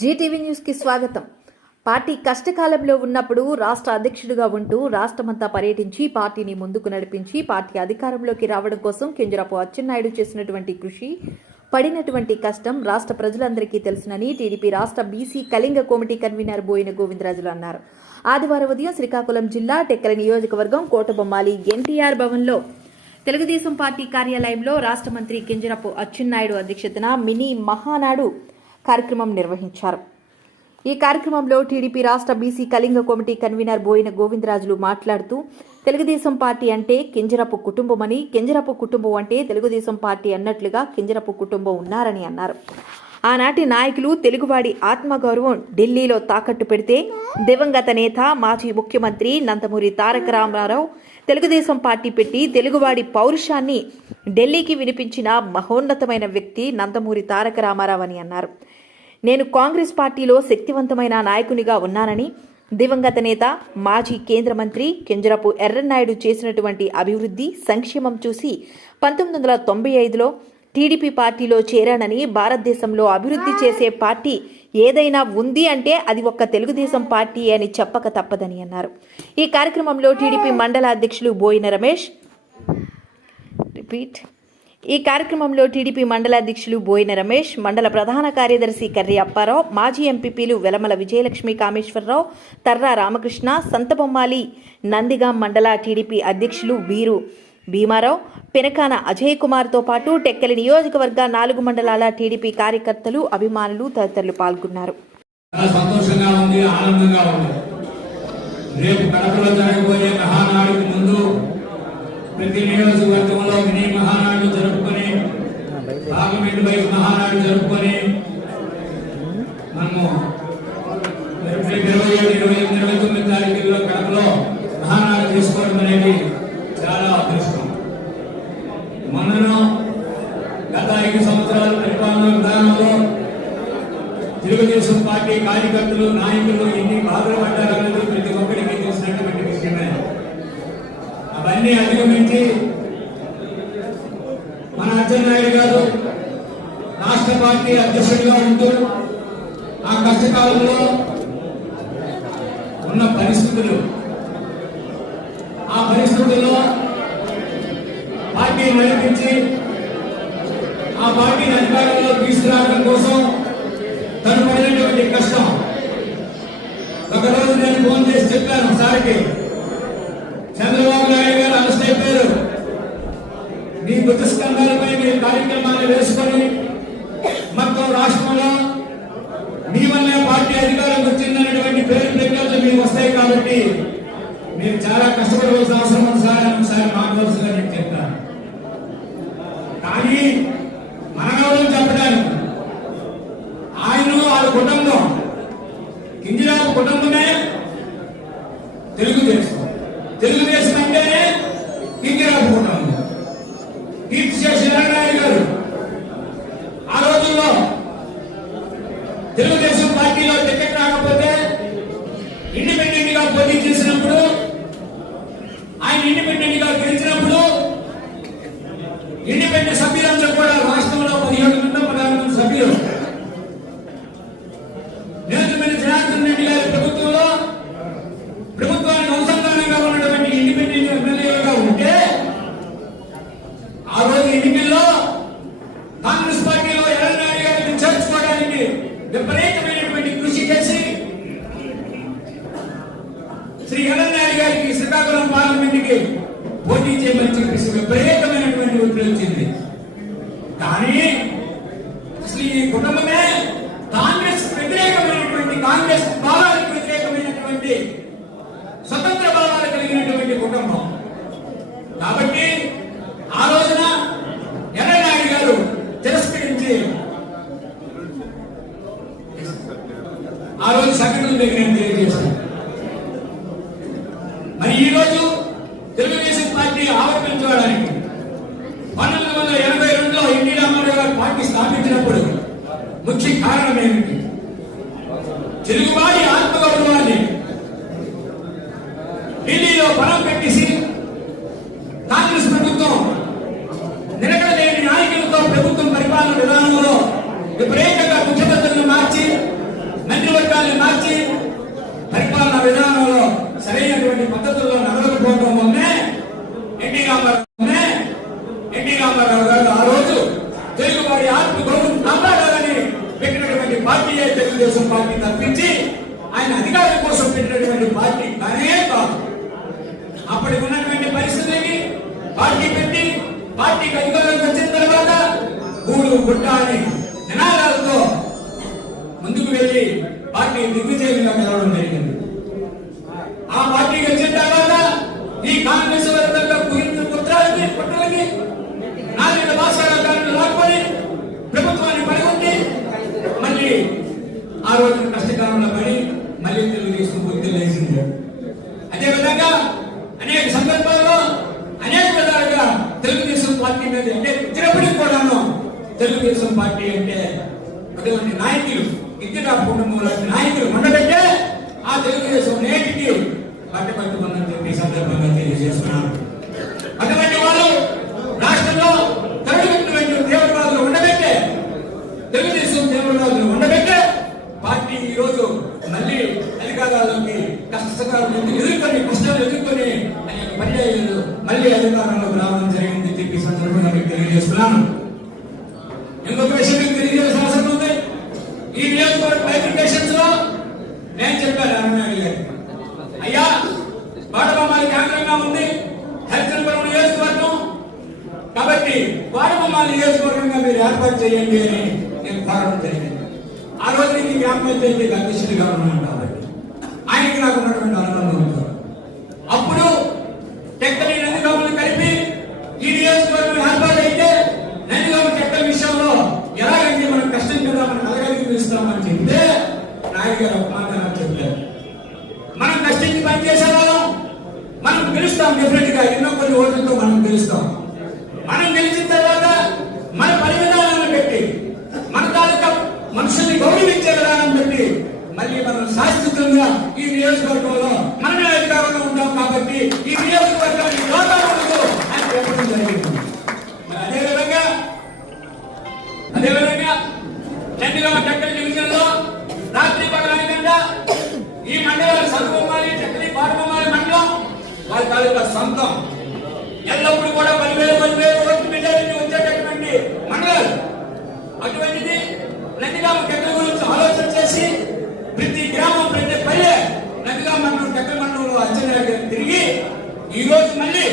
Zee TV న్యూస్కి స్వాగతం. Party కష్టకాలంలో ఉన్నప్పుడు రాష్ట్ర అధ్యక్షుడిగా ఉంటూ రాష్ట్రమంతా పర్యటించి పార్టీని ముందుకు నడిపించి పార్టీ అధికారంలోకి రావడం కోసం కింజరాపు అచ్చెన్నాయుడు చేసినటువంటి కృషి పడినటువంటి కష్టం రాష్ట్ర ప్రజలందరికీ తెలుసునని టీడీపీ రాష్ట్ర BC Kalinga committee convener Boina Govindarajulu అన్నారు. ఆదివారం ఉదయం శ్రీకాకుళం జిల్లా టెక్కల నియోజకవర్గం కోటబొమ్మాలి ఎన్టీఆర్ భవన్లో తెలుగుదేశం పార్టీ కార్యాలయంలో రాష్ట్ర మంత్రి కింజరపు అచ్చెన్నాయుడు అధ్యక్షతన మినీ మహానాడు కార్యక్రమం నిర్వహించారు. ఈ కార్యక్రమంలో టీడీపీ రాష్ట్ర BC Kalinga committee convener Boina Govindarajulu మాట్లాడుతూ తెలుగుదేశం పార్టీ అంటే కింజరపు కుటుంబమని కింజరపు కుటుంబం అంటే తెలుగుదేశం పార్టీ అన్నట్లుగా కింజరపు కుటుంబం ఉన్నారని అన్నారు. ఆనాటి నాయకులు తెలుగువాడి ఆత్మగౌరవం ఢిల్లీలో తాకట్టు పెడితే దివంగత నేత మాజీ ముఖ్యమంత్రి నందమూరి తారక రామారావు తెలుగుదేశం పార్టీ పెట్టి తెలుగువాడి పౌరుషాన్ని ఢిల్లీకి వినిపించిన మహోన్నతమైన వ్యక్తి నందమూరి తారక రామారావు అని అన్నారు. నేను కాంగ్రెస్ పార్టీలో శక్తివంతమైన నాయకునిగా ఉన్నానని దివంగత నేత మాజీ కేంద్ర మంత్రి కింజరపు ఎర్రన్నాయుడు చేసినటువంటి అభివృద్ధి సంక్షేమం చూసి పంతొమ్మిది వందల తొంభై ఐదులో టీడీపీ పార్టీలో చేరానని భారతదేశంలో అభివృద్ధి చేసే పార్టీ ఏదైనా ఉంది అంటే అది ఒక్క తెలుగుదేశం పార్టీ అని చెప్పక తప్పదని అన్నారు. ఈ కార్యక్రమంలో టీడీపీ మండల అధ్యక్షులు బోయిన రమేష్ రిపీట్. ఈ కార్యక్రమంలో టీడీపీ మండల అధ్యక్షులు బోయిన రమేష్ మండల ప్రధాన కార్యదర్శి కర్రి అప్పారావు మాజీ ఎంపీపీలు వెలమల విజయలక్ష్మి కామేశ్వరరావు తర్రా రామకృష్ణ సంతబొమ్మాలి నందిగాం మండల టీడీపీ అధ్యక్షులు వీరు భీమారావు పెనకాన అజయ్ కుమార్తో పాటు టెక్కలి నియోజకవర్గ నాలుగు మండలాల టీడీపీ కార్యకర్తలు అభిమానులు తదితరులు పాల్గొన్నారు. సంతోషంగా ఉంది ఆనందంగా ఉంది. రేపు కడపలో జరగబోయే మహానాడికి ముందు ప్రతి నియోజకవర్గంలో మినీ మహానాడు జరుపుకొని పార్లమెంట్ వైపు మహానాడు జరుపుకొని మనము ఇరవై ఏడు ఇరవై ఎనిమిది ఇరవై తొమ్మిది తారీఖుల్లో కడపలో మహానాడు తీసుకోవడం అనేది చాలా అదృష్టం. మనను గత ఐదు సంవత్సరాల పరిపాలన విధానంలో తెలుగుదేశం పార్టీ కార్యకర్తలు నాయకులు ఎన్ని బాధలు పడ్డారు ప్రతి ఒక్కరికి తెలిసినటువంటి విషయమే అన్ని అధిగమించి మన అచ్చెన్నాయుడు గారు రాష్ట్ర పార్టీ అధ్యక్షుడిగా ఉంటూ ఆ కష్టకాలంలో ఉన్న పరిస్థితులు. ఆ పరిస్థితుల్లో పార్టీ నడిపించి ఆ పార్టీని అధికారంలో తీసుకురావడం కోసం తను పడినటువంటి కష్టం. ఒకరోజు నేను ఫోన్ చేసి చెప్పాను సార్కి చంద్రబాబు నాయుడు గారు అరెస్ట్ అయిపోయారు మీ బుద్ధస్కంధాలపై మీ కార్యక్రమాన్ని వేసుకొని మొత్తం రాష్ట్రంలో మీ వల్లే పార్టీ అధికారం వచ్చిందనేటువంటి పేరు ప్రఖ్యాతులు మీకు వస్తాయి కాబట్టి మీరు చాలా కష్టపడవలసిన అవసరం ఉంది సార్ అని ఒకసారి మాట్లాడుతుందని నేను చెప్తాను కానీ మనగౌరవం చెప్పడానికి ఆయన వాళ్ళ కుటుంబం కింజరాపు కుటుంబమే తెలుగుదేశం తెలుగుదేశం అంటేనే కింజరాపు కుటుంబం కీర్తిశేష నారాయణ గారు ఆ రోజుల్లో తెలుగుదేశం పార్టీలో టికెట్ రాకపోతే ఇండిపెండెంట్గా పోటీ చేసినప్పుడు ఆయన ఇండిపెండెంట్గా గెలిచినప్పుడు ఇండిపెండెంట్ సభ్యులందరూ కూడా రాష్ట్రంలో పదిహేడు మంది పదహారు మంది సభ్యులు నేతమైన జనార్దన్ రెడ్డి గారి ప్రభుత్వంలో ప్రభుత్వానికి అనుసంధానంగా ఉన్నటువంటి ఇండిపెండెంట్ ఎమ్మెల్యేగా ఉంటే ఆ రోజు ఎన్నికల్లో కాంగ్రెస్ పార్టీలో ఎర్రనాయుడు గారిని చేర్చుకోవడానికి విపరీతమైనటువంటి కృషి చేసి శ్రీ ఎర్రనాయుడు గారికి శ్రీకాకుళం పార్లమెంట్కి పోటీ చేయమని చెప్పేసి విపరీతమైనటువంటి ఒత్తిడి వచ్చింది కానీ అసలు ఈ కుటుంబమే కాంగ్రెస్ వ్యతిరేకమైనటువంటి కాంగ్రెస్ భావాలకు వ్యతిరేకమైనటువంటి స్వతంత్ర భావాలు కలిగినటువంటి కుటుంబం కాబట్టి ఆ రోజున ఎర్రనాయుడు గారు తిరస్కరించి ఆ రోజు సంఘటన దగ్గర నేను తెలియజేశాను మరి ఈ రోజు తెలుగుదేశం పార్టీ ఆవిర్భించడానికి పంతొమ్మిది వందల ఎనభై రెండులో ఎన్టీ రామారావు గారు పార్టీ స్థాపించినప్పుడు ముఖ్య కారణం ఏమిటి తెలుగువారి ఆత్మగౌరవాన్ని ఢిల్లీలో బలం పెట్టేసి కాంగ్రెస్ ప్రభుత్వం నిలకడలేని నాయకులతో ప్రభుత్వం పరిపాలన విధానంలో విపరీతంగా ముఖ్యమంత్రులను మార్చి మంత్రివర్గాన్ని మార్చి పరిపాలన విధానంలో సరైనటువంటి పద్ధతుల్లో నడవకపోవడం వల్లనే ఎన్టీ రామారావు ఎన్టీ రామారావు గారు ఆ రోజు తెలుగు ఆత్మ గౌరవం కాపాడాలని పెట్టినటువంటి పార్టీ తెలుగుదేశం పార్టీ తప్పించి ఆయన అధికారం కోసం పెట్టినటువంటి పార్టీ కానే కాదు. అప్పటి ఉన్నటువంటి పరిస్థితులకి పార్టీ పెట్టి పార్టీకి అధికారంలోకి వచ్చిన తర్వాత గూడు గుట్ట అని నినాదాలతో ముందుకు వెళ్ళి పార్టీ దిగ్విజయంగా కలవడం జరిగింది. ఆ పార్టీకి వచ్చిన తర్వాత ఈ కాంగ్రెస్ వర్గంలో కురించిన కుట్రాలకి కుట్రలకి నాలుగు భాషల గారిని లాక్కొని ప్రభుత్వాన్ని పడగొట్టి మళ్ళీ ఆ రోజు కష్టకాలంలో పడి మళ్ళీ తెలుగుదేశం బుద్ధి లేచింది అదేవిధంగా అనేక సందర్భాల్లో అనేక విధాలుగా తెలుగుదేశం పార్టీ మీద అంటే వచ్చినప్పటికీ కూడాను తెలుగుదేశం పార్టీ అంటే అటువంటి నాయకులు ఇద్దరు కుటుంబం నాయకులు ఉండబట్టే ఆ తెలుగుదేశం నేటికి పట్టుబట్టుకున్నని సందర్భంగా తెలియజేస్తున్నాను. అటువంటి వారు రాష్ట్రంలో తరలినటువంటి తీవ్రవాదులు ఉండబట్టే తెలుగుదేశం తీవ్రవాదులు ఉండబట్టే పార్టీ ఈ రోజు మళ్ళీ అధికారాల్లోకి కష్టకాలం ఎదుర్కొని కష్టాలు ఎదుర్కొని అనేక పర్యాయాలు మళ్ళీ అధికారంలోకి రావడం జరిగింది చెప్పి ఈ సందర్భంగా మీకు తెలియజేస్తున్నాను ఇంకొక విషయం మీకు తెలియజేయాల్సిన అవసరం ఉంది ఈ నియోజకవర్గ బైఫికేషన్స్లో నేను చెప్పాను అరుణాడి గారు అయ్యా బాడబొమ్మాలి కేంద్రంగా ఉంది హరిచంద్రపురం నియోజకవర్గం కాబట్టి వాడబొమ్మాలి నియోజకవర్గంగా మీరు ఏర్పాటు చేయండి అని నేను కోరడం జరిగింది ఆ రోజు నీకు గ్రామ పంచాయతీ అధ్యక్షుడిగా ఉన్నాను కాబట్టి ఆయనకి నాకు ఉన్నటువంటి అనుబంధం ఉంది అప్పుడు టెక్కలి నందిగాములు కలిపి ఈ నియోజకవర్గం ఏర్పాటైతే నందిగాము టెక్కల విషయంలో ఎలాగైతే మనం కష్టం కదా మనం నలగలిగి పిలుస్తామని చెప్తే నాయుడు గారు ఒక మాట నాకు చెప్పారు మనం కష్టించి పనిచేసే వాళ్ళం మనం గెలుస్తాం డెఫినెట్గా ఎన్నో కొన్ని ఓట్లతో మనం గెలుస్తాం మనం గెలిచిన తర్వాత మన పని విధానాన్ని పెట్టి మన తాలూకా మనుషుల్ని గౌరవించే విధానం పెట్టి కాబట్టి మనం శాశ్వతంగా ఈ నియోజకవర్గంలో మనమే అధికారంలో ఉంటాం కాబట్టి ఈ నియోజకవర్గాన్ని లోపం అని చెప్పడం జరిగింది. అదేవిధంగా అదేవిధంగా చండీగఢ టెక్కలి డివిజన్లో రాత్రి పగలనికంగా ఈ మండలాలు సర్వమాలి టెక్కలి పాడబొమ్మాలి మండలం వారి తాలూకా సొంతం. ఎల్లప్పుడూ కూడా పదివేలు పదివేలు ఓట్లు మెజారిటీ వచ్చేటటువంటి మండలాలు. అటువంటిది నందిగామ టెక్కల గురించి ఆలోచన చేసి ప్రతి గ్రామం ప్రతి పల్లె నందిగామ మండలం టెక్కల మండలంలో అచ్చంగా తిరిగి ఈ రోజు మళ్ళీ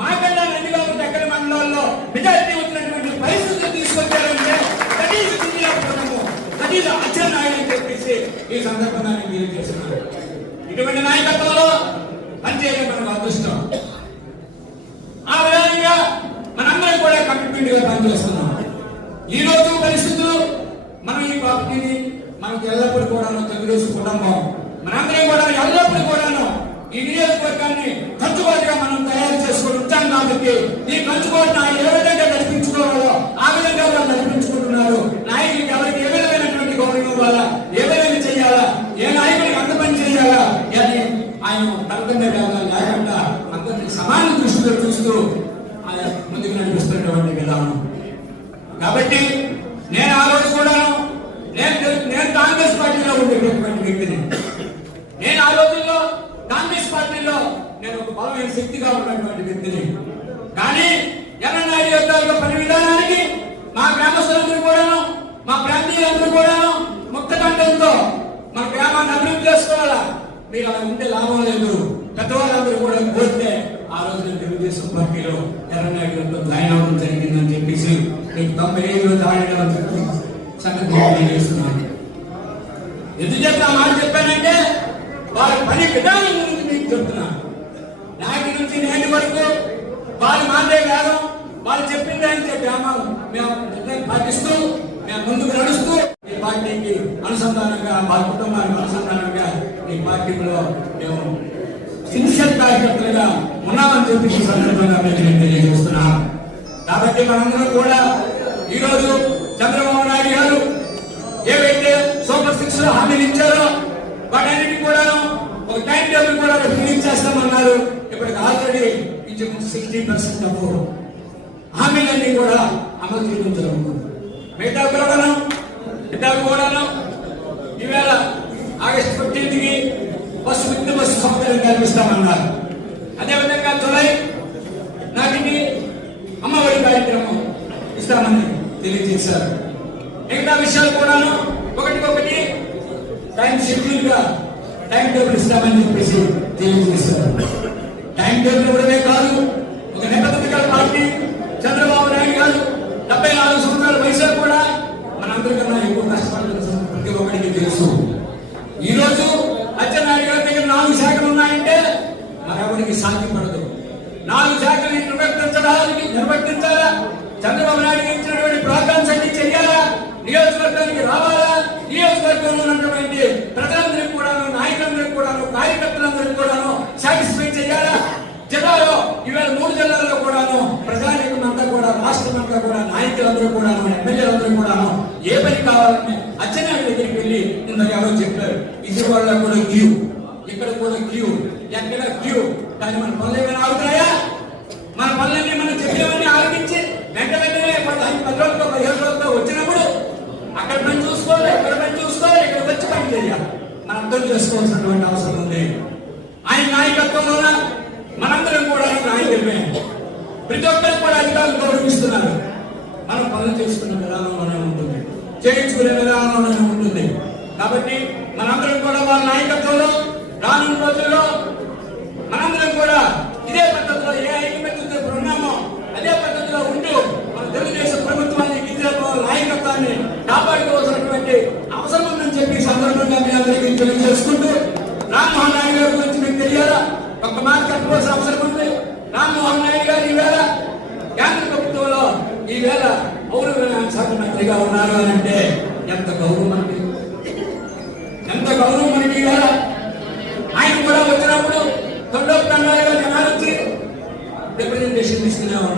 మాకన్నా నందిగామ టెక్కల మండలాల్లో మెజారిటీ వచ్చినటువంటి పరిస్థితులు తీసుకొచ్చారంటే కనీస దివ్యాపడము కనీస అచ్చెన్నాయుడు అని చెప్పేసి ఈ సందర్భంగా నేను తెలియజేస్తున్నాను ఇటువంటి నాయకత్వంలో పనిచేయడం మనకు అదృష్టం ఆ విధంగా మనందరం కూడా కమిట్మెంట్గా పనిచేస్తున్నాం ఈ రోజు పరిస్థితులు మనం ఈ పార్టీని మనకు ఎల్లప్పుడూ కూడాను తెలుగుదేశం కుటుంబం మనందరం కూడా ఎల్లప్పుడూ కూడాను ఈ నియోజకవర్గాన్ని ఖర్చుబాటుగా మనం తయారు చేసుకుని ఉంటాం కాబట్టి ఈ ఖర్చుబాటును ఆయన ఏ విధంగా నడిపించుకోవాలో ఆ విధంగా వాళ్ళు నడిపించుకుంటున్నారు నాయకుడికి ఎవరికి ఏ విధమైనటువంటి గౌరవం ఇవ్వాలా ఏ విధంగా చేయాలా ఏ నాయకుడికి అంత పని చేయాలా అని ఆయన తరగతి లేకుండా అందరినీ సమాన దృష్టిలో చూస్తూ ఆయన ముందుకు నడిపిస్తున్నటువంటి విధానం కాబట్టి నేను ఆ రోజు కూడా నేను తెలు- నేను కాంగ్రెస్ పార్టీలో ఉండేటటువంటి వ్యక్తిని నేను ఆ రోజుల్లో కాంగ్రెస్ పార్టీలో నేను ఒక బలమైన శక్తిగా ఉన్నటువంటి వ్యక్తిని. కానీ ఎర్రనాయుడు యొక్క పని విధానానికి మా గ్రామస్తులందరూ కూడాను మా ప్రాంతీయులందరూ కూడాను ముక్త కంఠంతో మా గ్రామాన్ని అభివృద్ధి చేసుకోవాలా? మీరు అలా ఉంటే లాభం లేదు. పెద్దవాళ్ళందరూ కూడా కోరితే ఆ రోజు తెలుగుదేశం పార్టీలో ఎర్రనాయుడుతో జాయిన్ అవ్వడం జరిగిందని చెప్పేసి మీకు తొంభై ఏళ్ళు దాడడం సంగతి చేస్తున్నాను ఎందుచేత ఆ మాట చెప్పానంటే వారి పని విధానం గురించి మీకు చెప్తున్నాను. నుంచి నేటి వరకు వాళ్ళు మాటే కాదు వాళ్ళు చెప్పింది అని గ్రామాలు మేము పాటిస్తూ మేము ముందుకు నడుస్తూ ఈ పార్టీకి అనుసంధానంగా వాళ్ళ కుటుంబానికి అనుసంధానంగా ఈ పార్టీలో మేము సిన్సియర్ కార్యకర్తలుగా ఉన్నామని చెప్పి ఈ సందర్భంగా మేము నేను తెలియజేస్తున్నాను కాబట్టి మనందరం కూడా ఈరోజు చంద్రబాబు నాయుడు గారు ఏవైతే సూపర్ సిక్స్లో హామీలు ఇచ్చారో వాటన్నిటి కూడాను ఒక టైం టేబుల్ కూడా రిలీజ్ చేస్తామన్నారు ఇప్పుడు మనకు ఆల్రెడీ ఇంచుమించు సిక్స్టీ పర్సెంట్ ఆఫ్ హామీలన్నీ కూడా అమలు చేయించడం మిగతా కూడాను? మిగతా కూడాను? ఈవేళ ఆగస్టు ఫిఫ్టీన్త్కి బస్సు విత్ బస్సు సౌకర్యం కల్పిస్తామన్నారు. అదేవిధంగా జులై నాటికి అమ్మఒడి కార్యక్రమం ఇస్తామని తెలియజేశారు. మిగతా విషయాలు కూడాను ఒకటికొకటి టైం షెడ్యూల్గా టైం టేబుల్ ఇస్తామని చెప్పేసి తెలియజేశారు. టైం ఇవ్వడమే కాదు ఒక నిబద్ధత పార్టీ చంద్రబాబు నాయుడు గారు డెబ్బై నాలుగు సంవత్సరాల వయసులో కూడా మనందరికన్నా ఎక్కువ కష్టపడుతున్న ప్రతి ఒక్కడికి తెలుసు. ఈ రోజు అచ్చెన్నాయుడు గారి దగ్గర నాలుగు శాఖలు ఉన్నాయంటే మరెవరికి సాధ్యపడదు నాలుగు శాఖలు నిర్వర్తించడానికి నిర్వర్తించాలా చంద్రబాబు నాయుడు గారు ఇచ్చినటువంటి ప్రోగ్రామ్స్ అన్ని చెయ్యాలా నియోజకవర్గానికి రావాలా నియోజకవర్గంలో ఉన్నటువంటి ప్రజలందరికీ కూడాను నాయకులందరికీ కూడాను కార్యకర్తలందరికీ కూడాను సాటిస్ఫై చేయాలా జిల్లాలో ఈవేళ మూడు జిల్లాల్లో కూడాను ప్రజానీకం అంతా కూడా రాష్ట్రం అంతా కూడా నాయకులందరూ కూడాను ఎమ్మెల్యేలందరూ కూడాను ఏ పని కావాలని అచ్చెన్నాయుడు దగ్గరికి వెళ్ళి నిన్న ఎవరో చెప్పారు విజయవాడలో కూడా క్యూ ఇక్కడ కూడా క్యూ ఎక్కడ క్యూ? కానీ మన పనులు ఏమైనా ఆగుతాయా? మన పనులన్నీ మనం చెప్పేవన్నీ ఆలోచించి వెంట వెంటనే పది పది రోజులతో పదిహేను రోజులతో వచ్చినప్పుడు అక్కడ పని చూసుకోవాలి ఇక్కడ పని చూసుకోవాలి ఇక్కడ వచ్చి పని చేయాలి. మనం అర్థం చేసుకోవాల్సినటువంటి అవసరం ఉంది. ఆయన నాయకత్వంలో మనందరం కూడా నాయకులమే ప్రతి ఒక్కరికి కూడా అధికారులు గౌరవిస్తున్నారు మనం పనులు చేసుకున్న విధానంలోనే ఉంటుంది. చేయించుకునే విధానంలోనే ఉంటుంది. కాబట్టి మనందరం కూడా వారి నాయకత్వంలో రానున్న రోజుల్లో మనందరం కూడా ఇదే పద్ధతిలో ఏ ఐక్యమత్యంతో ఉన్నామో అదే పద్ధతిలో ఉంటూ మన తెలుగుదేశం ప్రభుత్వాన్ని గిరిజన నాయకత్వాన్ని కాపాడుకో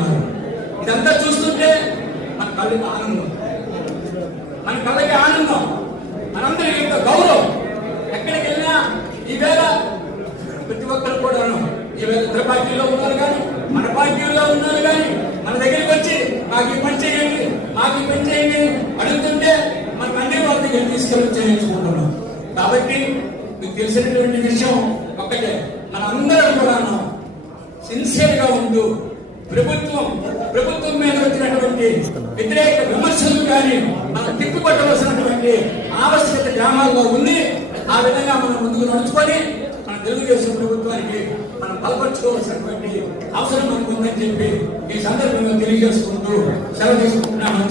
ఉన్నారు ఇదంతా చూస్తుంటే మన కళ్ళకి ఆనందం. మన కళ్ళకి ఆనందం. మనందరికీ యొక్క గౌరవం. ఎక్కడికి వెళ్ళినా ఈవేళ ప్రతి ఒక్కరు కూడాను ఈవేళ ఇతర పార్టీలో ఉన్నారు కానీ మన పార్టీలో ఉన్నారు కానీ మన దగ్గరికి వచ్చి మాకు ఈ పని చేయండి మాకు ఈ పని చేయండి అడుగుతుంటే మన అన్ని వాళ్ళ దగ్గర తీసుకెళ్ళి చేయించుకుంటున్నాం. కాబట్టి మీకు తెలిసినటువంటి విషయం ఒక్కటే. మన అందరం కూడాను సిన్సియర్గా ఉంటూ ప్రభుత్వం ప్రభుత్వం మీద వచ్చినటువంటి వ్యతిరేక విమర్శలు కానీ మనం తిప్పుపట్టవలసినటువంటి ఆవశ్యకత గ్రామాల్లో ఉంది ఆ విధంగా మనం ముందుకు నడుచుకొని మన తెలుగుదేశం ప్రభుత్వానికి మనం బలపరచుకోవాల్సినటువంటి అవసరం మనకు ఉందని చెప్పి ఈ సందర్భంగా తెలియజేసుకుంటూ సెలవు తీసుకుంటున్నాను.